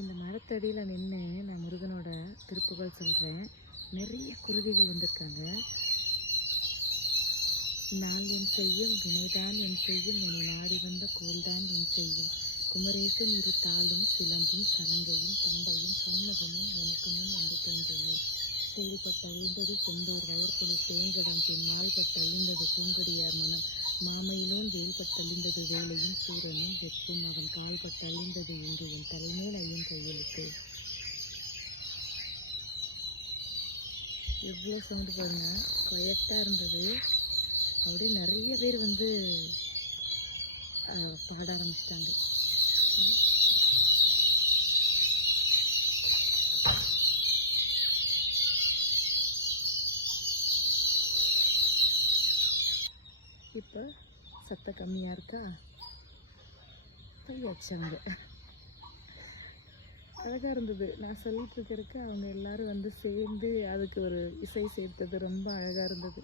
இந்த மரத்தடியில் நின்று நான் முருகனோட திருப்புகள் சொல்கிறேன். நிறைய குருவிகள் வந்திருக்காங்க. நான் என் செய்யும் வினைதான் என் செய்யும் என்னை நாடி வந்த கோல்தான் என் செய்யும் குமரேசன் இரு தாளும் சிலம்பும் சலங்கையும் தண்டையும் சண்முகமும் எனக்கு முன் வந்து தோன்றுமே. செயல்பட்டழிந்தது செந்தூர் வயற்பொழி தேங்கடம் பின் நாள்பட்டழிந்தது பூங்கொடியார் மனம் மாமையிலோன் வேல்பட்டழிந்தது வேலையும் சூரனும் வெப்பும் அவன் கால்பட்டழிந்தது என்று என் தலைமேல் ஐயன் கையெழுத்து. எவ்வளோ சவுண்டு பாருங்க, கொயட்டாக இருந்தது. அப்படியே நிறைய பேர் வந்து பாட ஆரம்பிச்சிட்டாங்க. இப்போ சத்தம் கம்மியாக இருக்கா? போய் வச்சாங்க. அழகாக இருந்தது. நான் சொல்லிட்டு இருக்கிறதுக்கு அவங்க எல்லாரும் வந்து சேர்ந்து அதுக்கு ஒரு இசை சேர்த்தது ரொம்ப அழகாக இருந்தது.